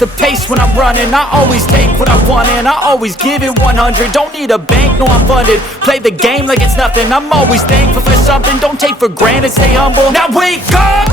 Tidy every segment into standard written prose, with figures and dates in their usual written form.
the pace when I'm running. I always take what I want and I always give it 100. Don't need a bank, no I'm funded. Play the game like it's nothing. I'm always thankful for something. Don't take for granted, stay humble. Now wake up!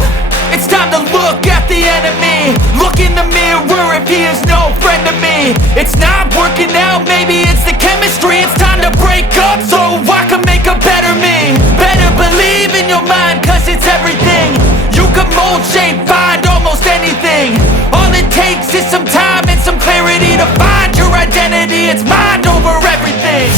It's time to look at the enemy. Look in the mirror if he is no friend to me. It's not working out, maybe it's the chemistry. It's time to break up so I can make a better me. Better believe in your mind, cause it's everything. You can mold, shape, find almost anything. All it takes is some time and some clarity to find your identity. It's mind over everything.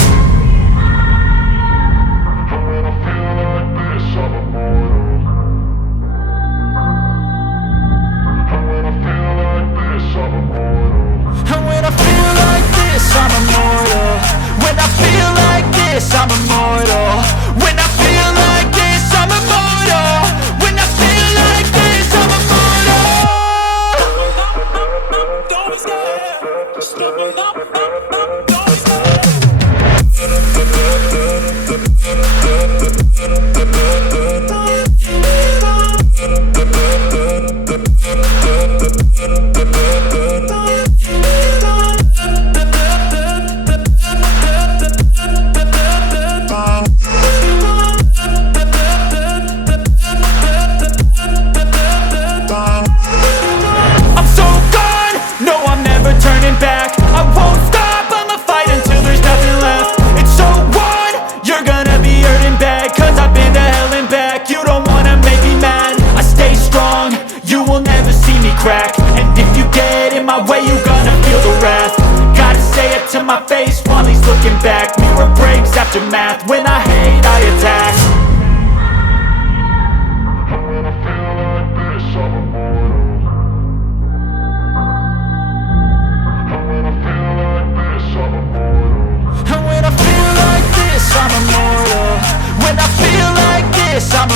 I'm immortal. When I feel like this, I'm immortal. When I feel like this, I'm immortal. When I feel like this, I'm immortal. Don't be scared. Just level up, don't be scared. To my face while he's looking back. Mirror breaks after math. When I hate, I attack. When I feel like this, I'm immortal. When I feel like this, I'm immortal. When I feel like this, I'm immortal. When I feel like this, I'm